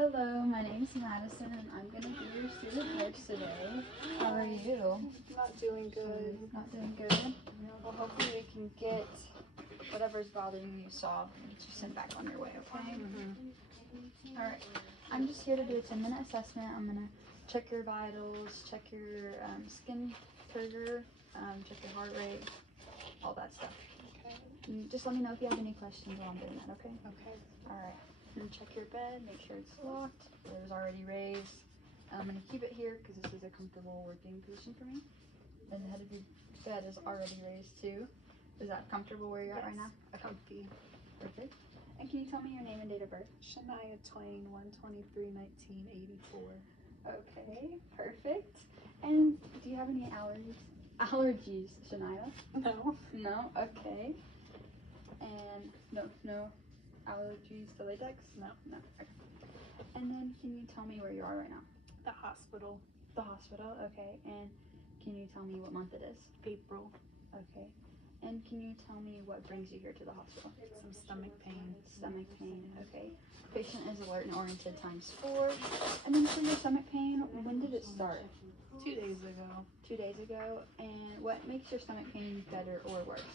Hello, my name's Madison and I'm going to be your student nurse today. How are you? Not doing good. Not doing good? Well, hopefully we can get whatever's bothering you solved and get you sent back on your way, okay? Alright, I'm just here to do a 10-minute assessment. I'm going to check your vitals, check your skin trigger, check your heart rate, all that stuff. Okay. Just let me know if you have any questions while I'm doing that, okay? Okay. Alright. And check your bed, make sure it's locked, door's already raised. I'm going to keep it here because this is a comfortable working position for me. And the head of your bed is already raised too. Is that comfortable where you're at right now? Comfy. Perfect. And can you tell me your name and date of birth? Shania Twain, 1/23/1984. Okay, perfect. And do you have any allergies? Allergies, Shania? No. No? Okay. And no allergies to latex? No. No. Okay. And then can you tell me where you are right now? The hospital. The hospital, okay. And can you tell me what month it is? April. Okay. And can you tell me what brings you here to the hospital? Some stomach pain. Stomach pain, okay. Patient is alert and oriented ×4. And then for your stomach pain, when did it start? 2 days ago. 2 days ago. And what makes your stomach pain better or worse?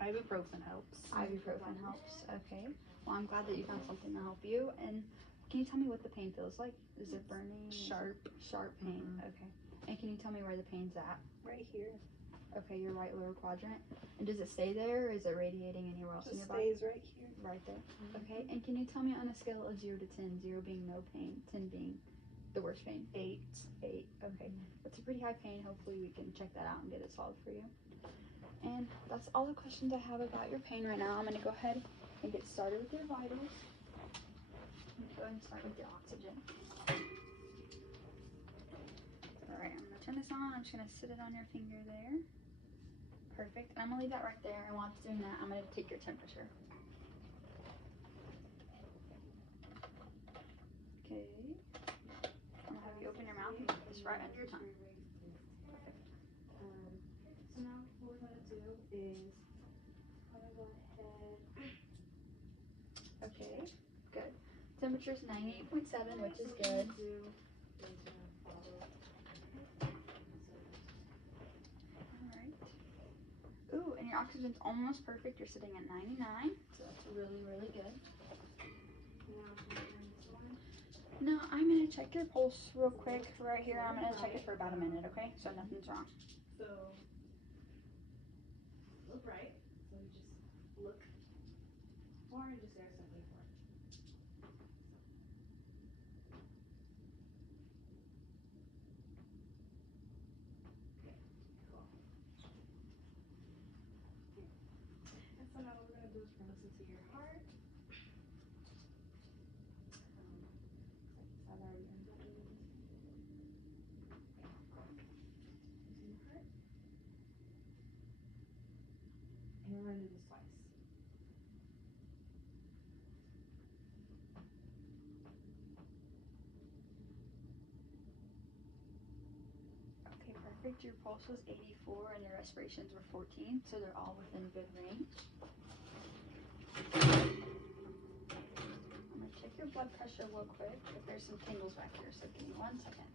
Ibuprofen helps. Ibuprofen helps, okay. Well, I'm glad that you found something to help you. And can you tell me what the pain feels like? Is it burning? Sharp. Sharp pain, okay. And can you tell me where the pain's at? Right here. Okay, your right lower quadrant. And does it stay there or is it radiating anywhere else in your Just body? stays right here. Right there. Okay, and can you tell me on a scale of 0 to 10, 0 being no pain, 10 being the worst pain? 8. 8, okay. That's a pretty high pain. Hopefully we can check that out and get it solved for you. And that's all the questions I have about your pain right now. I'm going to go ahead and get started with your vitals. I'm going to go ahead and start with your oxygen. Alright, I'm going to turn this on. I'm just going to sit it on your finger there. Perfect. And I'm going to leave that right there. And while it's doing that, I'm going to take your temperature. Okay. I'm going to have you open your mouth and put this right under your tongue. Perfect. So now what we're going to do is I'm going to go ahead. Okay, good. Temperature's 98.7, which is good. Alright. Ooh, and your oxygen's almost perfect. You're sitting at 99, so that's really, really good. Now, I'm going to check your pulse real quick right here. I'm going to check it for about a minute, okay? So nothing's wrong. So, look right. So you just look. Or just stare simply for it. Cool. And so now what we're going to do is we're going to listen to your heart. And we're going to do this twice. Okay, perfect. Your pulse was 84 and your respirations were 14, so they're all within good range. I'm going to check your blood pressure real quick if there's some tingles back here, so give me 1 second.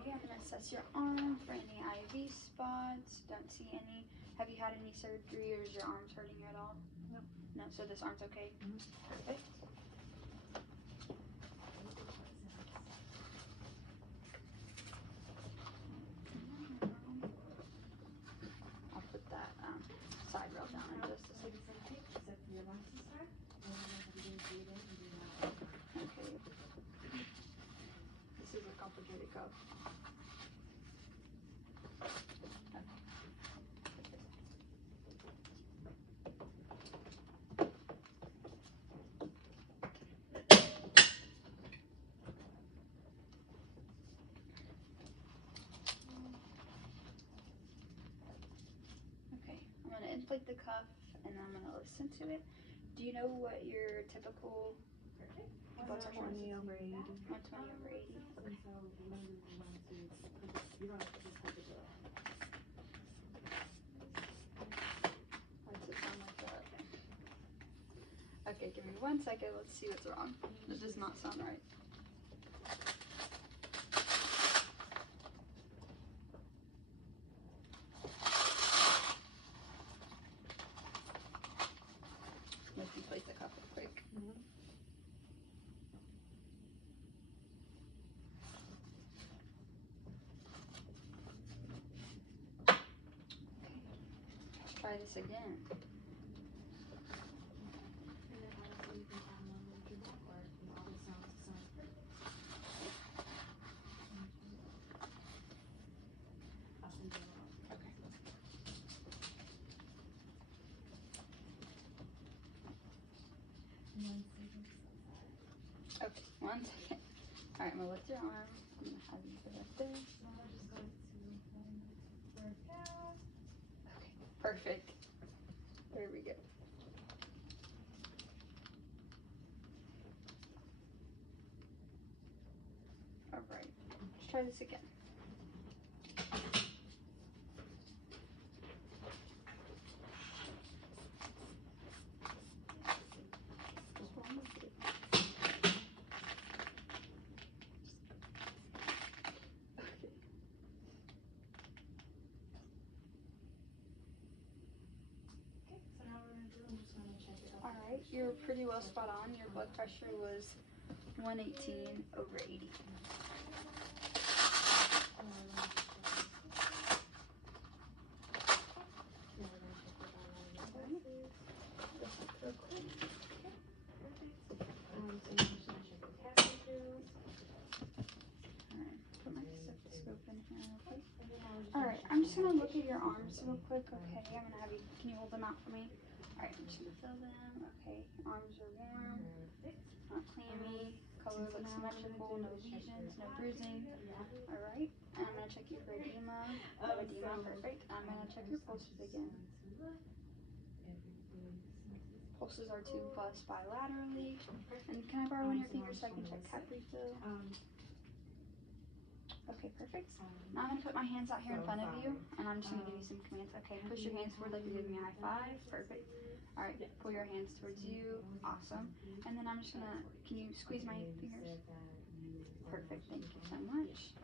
Okay, I'm going to assess your arm for any IV spots. Don't see any. Have you had any surgery or is your arms hurting you at all? No. No, so this arm's okay? Perfect. I'll put that side rail down in just a second. Okay. This is a complicated cuff. Okay, I'm going to inflate the cuff and I'm going to listen to it. Do you know what your typical blood pressure is? 120/80. 120/80. Okay. Okay, give me 1 second. Let's see what's wrong. That does not sound right. Let's replace the cup real quick. Let's try this again. Okay, 1 second. Alright, I'm gonna lift your arm. I'm gonna have you put it up there. Okay, perfect. There we go. Alright, let's try this again. Just one more bit. Okay. So now we're gonna do, I'm just gonna check it out. Alright, you're pretty well spot on. Your blood pressure was 118/80. Put my stethoscope in here real quick. Alright, I'm just gonna look at your arms real quick, okay? I'm gonna have you, can you hold them out for me? Alright, I'm just gonna feel them, okay. Arms are warm, not clammy, color looks symmetrical, no lesions, no bruising. Alright, and I'm gonna check you for edema. No edema, perfect. I'm gonna check your pulses again. Pulses are 2+ bilaterally. And can I borrow one of your fingers so I can check cap refill? Okay, perfect. Now I'm gonna put my hands out here in front of you, and I'm just gonna give you some commands. Okay, push your hands forward like you're giving me a high five. Perfect. All right, pull your hands towards you. Awesome. And then I'm just gonna, can you squeeze my fingers? Perfect. Thank you so much.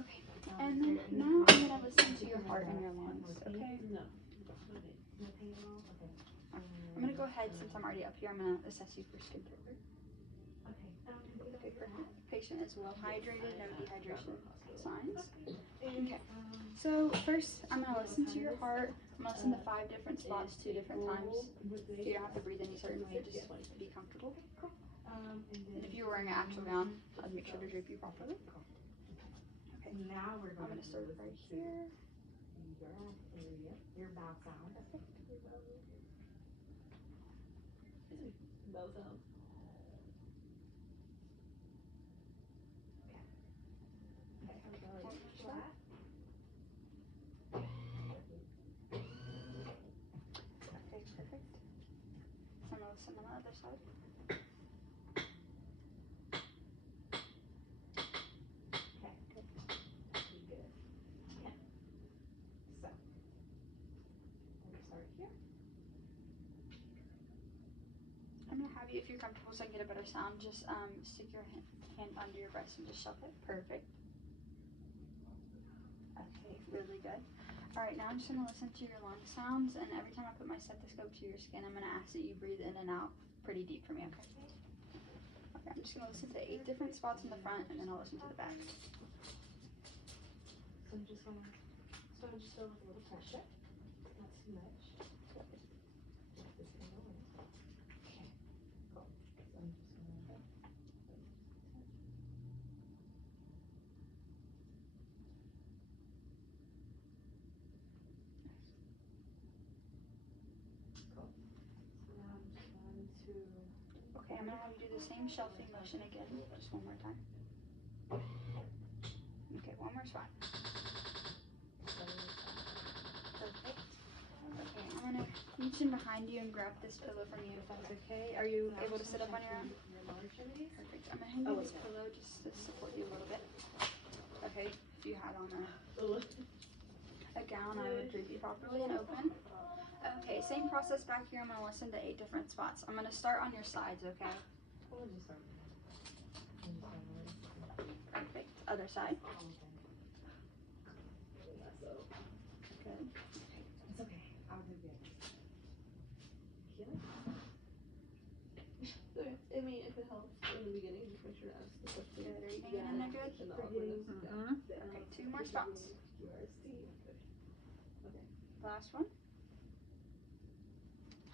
Okay. And then now I'm gonna listen to your heart and your lungs. Okay. I'm gonna go ahead, since I'm already up here, I'm gonna assess you for skin prickler. Okay, perfect. Patient is well hydrated, no dehydration signs. Okay, so first I'm gonna listen to your heart. I'm gonna listen to 5 different spots 2 different times. You don't have to breathe any certain way, just to be comfortable. And if you're wearing an actual gown, I'd make sure to drape you properly. Okay, Now we're I'm going gonna start right here. Your mouth sound. Both of them. Okay, perfect. So I'm gonna listen on the other side. I'm gonna have you, if you're comfortable, so I can get a better sound, just stick your hand under your breast and just shove it. Perfect. Okay, really good. Alright, now I'm just gonna listen to your lung sounds, and every time I put my stethoscope to your skin, I'm gonna ask that you breathe in and out pretty deep for me, okay? Okay, I'm just gonna listen to 8 different spots in the front, and then I'll listen to the back. So I'm just gonna feel with a little pressure. Not too much. Let this thing go in. Okay. Cool. So I'm just gonna cool. So now I'm just going to Okay, I'm gonna have you do the same shelving motion again, just one more time. Okay, one more spot. Perfect. Okay, I'm gonna reach in behind you and grab this pillow from you if that's okay. Are you able to sit up on your own? Perfect. I'm gonna hand you this pillow just to support you a little bit. Okay, if you had on a gown, I would drape you properly and open. Okay, same process back here. I'm gonna listen to 8 different spots. I'm gonna start on your sides, okay? We'll just start with that. We'll just start with this. Perfect. Other side. Oh, okay. Good. It's okay. I'll do good. Feel it? Okay. I mean, if it helps in the beginning, just make sure to ask the question. Good. Are you hanging in there good? And the Forgetting. awkwardness. Mm-hmm. Okay, 2 more spots. Okay. Last one.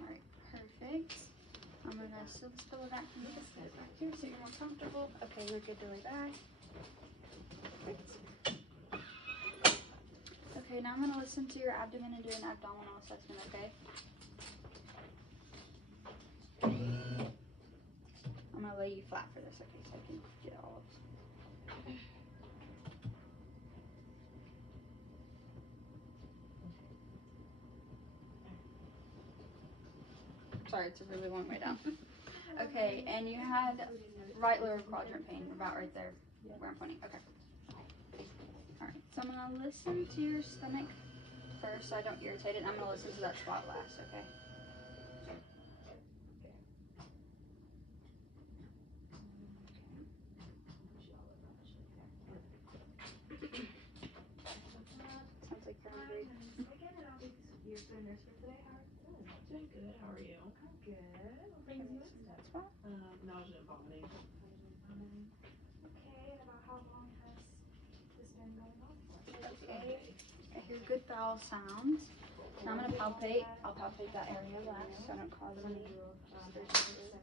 Alright, perfect. I'm gonna still spill it back from this side back here so you're more comfortable. Okay, we're good to lay back. Perfect. Okay, now I'm gonna listen to your abdomen and do an abdominal assessment, okay? I'm gonna lay you flat for this, okay, so I can get all of Sorry, it's a really long way down. Okay, and you had right lower quadrant pain, about right there where I'm pointing. Okay. Alright, so I'm gonna listen to your stomach first so I don't irritate it, and I'm gonna listen to that spot last, okay? Sounds like you're hungry. You're a nurse for today, Howard? Doing good. How are you? I'm good. What brings you in That today? spot? Nausea and vomiting. Okay, and about how long has this been going on for? Okay. I hear good bowel sounds. Now I'm gonna palpate. I'll palpate that area last so I don't cause any disturbances.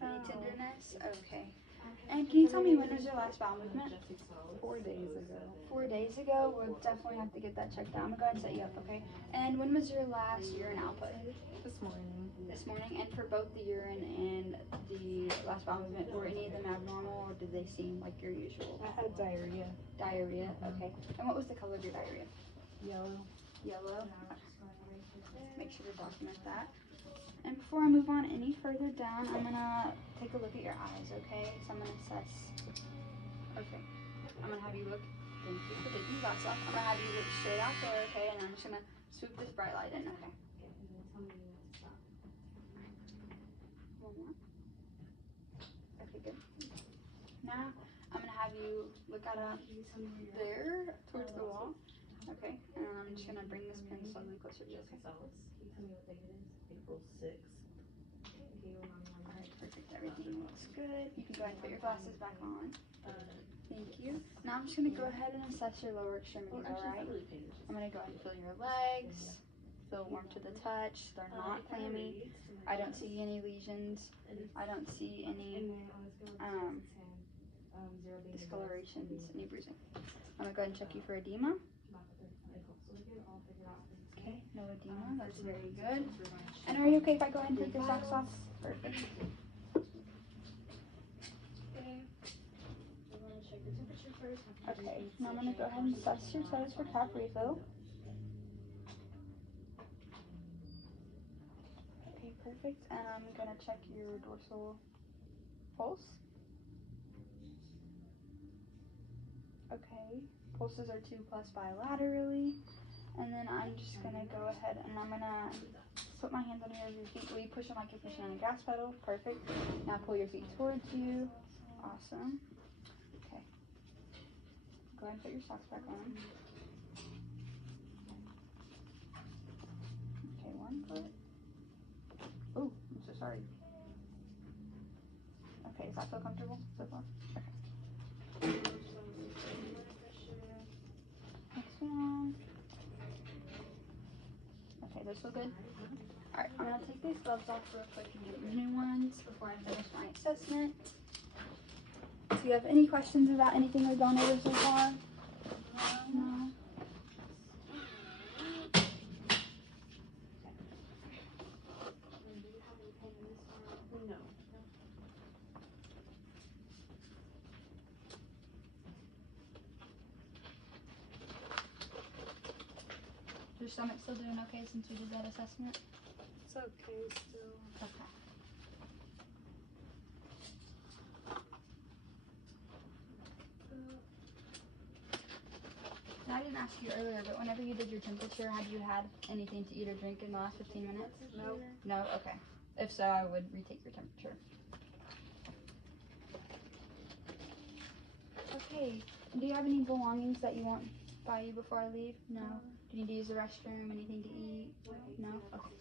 Any tenderness? Okay. And can you tell me when was your last bowel movement? 4 days ago. 4 days ago. We'll definitely have to get that checked out. I'm gonna go ahead and set you up, okay? And when was your last urine output? This morning. This morning. And for both the urine and the last bowel movement, were any of them abnormal or did they seem like your usual? I had diarrhea. Diarrhea? Okay. And what was the color of your diarrhea? Yellow. Yellow? Make sure to document that. And before I move on any further down, I'm gonna take a look at your eyes, okay? So I'm gonna assess. Okay. I'm gonna have you look. Thank you for taking your glasses off. I'm gonna have you look straight out there, okay? And I'm just gonna swoop this bright light in, okay? One more. Okay, good. Now I'm gonna have you look out up there towards the wall, okay? And I'm just gonna bring this pin slightly closer to you, okay? Can you tell me what date it is? April 6th. Alright, perfect. Everything looks good. You can go ahead and put your glasses back on. Thank you. Now I'm just gonna go ahead and assess your lower extremities, alright? I'm gonna go ahead and feel your legs. Feel warm to the touch. They're not clammy. I don't see any lesions. I don't see any discolorations, any bruising. I'm gonna go ahead and check you for edema. Okay, no edema. That's very good. And are you okay if I go ahead and take your socks off? Perfect. Okay, now I'm gonna go ahead and assess your toes for tap refill. Okay, perfect. And I'm gonna check your dorsal pulse. Okay, pulses are 2+ bilaterally. And then I'm just gonna go ahead and I'm gonna put my hands under your feet. Will you push them like you're pushing on a gas pedal? Perfect. Now pull your feet towards you. Awesome. Okay. Go ahead and put your socks back on. Okay, 1 foot. Oh, I'm so sorry. Okay, does that feel comfortable so far? Okay. Next one. Okay, those feel good? Alright, I'm gonna take these gloves off real quick and get your new ones before I finish my assessment. Do you have any questions about anything we've gone over so far? No? No. Is your stomach still doing okay since we did that assessment? It's okay still. Okay. ask you earlier, but whenever you did your temperature, have you had anything to eat or drink in the last 15 minutes? No. No? Okay. If so, I would retake your temperature. Okay. Do you have any belongings that you want by you before I leave? No? Do you need to use the restroom? Anything to eat? No? Okay.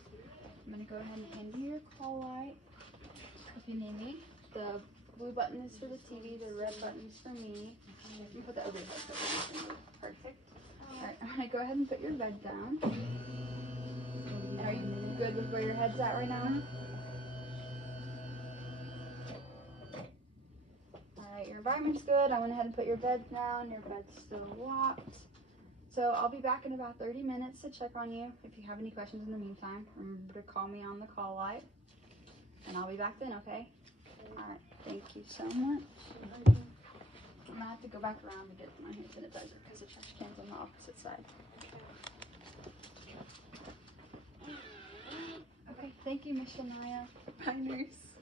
I'm going to go ahead and hand you your call light. If you need me. The blue button is for the TV. The red button is for me. You can put that over your head. So it doesn't move. Perfect. Alright, I'm going to go ahead and put your bed down. And are you good with where your head's at right now? Alright, your environment's good. I went ahead and put your bed down. Your bed's still locked. So I'll be back in about 30 minutes to check on you. If you have any questions in the meantime, remember to call me on the call light. And I'll be back then, okay? Alright, thank you so much. I'm gonna have to go back around and get my hand sanitizer because the trash can's on the opposite side. Okay, thank you, Miss Shania. Hi, nurse.